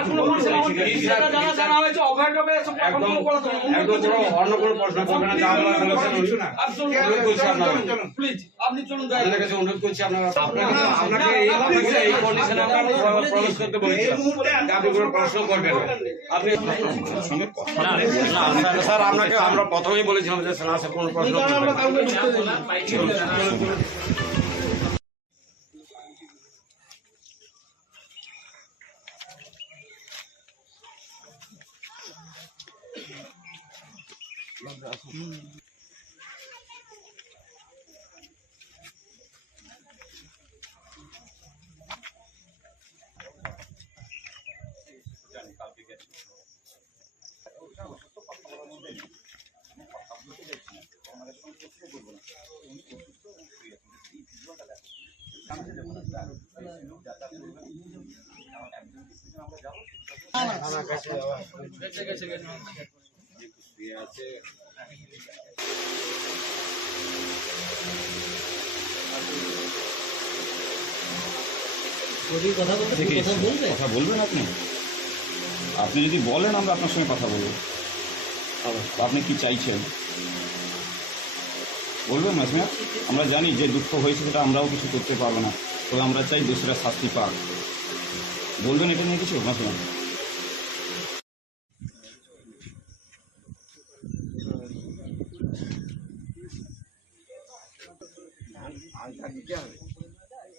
আর কোনো প্রশ্ন জানা জানা হয়েছে অভয় টবে সব একদম অন্য কোনো প্রশ্ন করবে না, যা বলার বলেছেন। প্লিজ আপনি চলুন, আপনাদের কাছে অনুরোধ করছি, আপনাকে এই কন্ডিশনে আমরা প্রবেশ করতে বলেছি, আপনি কোনো প্রশ্ন করবেন না। আপনি স্যার আপনাকে আমরা প্রথমেই বলেছিলাম যে স্যার কোনো প্রশ্ন করবেন না। কথা বলবেন আপনি? আপনি যদি বলেন আমরা আপনার সঙ্গে কথা বলবো। আপনি কি চাইছেন বলবেন মাসমিয়া? আমরা জানি যে দুঃখ হয়েছে সেটা আমরাও কিছু করতে পারবো না, তবে আমরা চাই দোষীরা শাস্তি পাক। বলবেন এটা নিয়ে কিছু মাসমিয়া?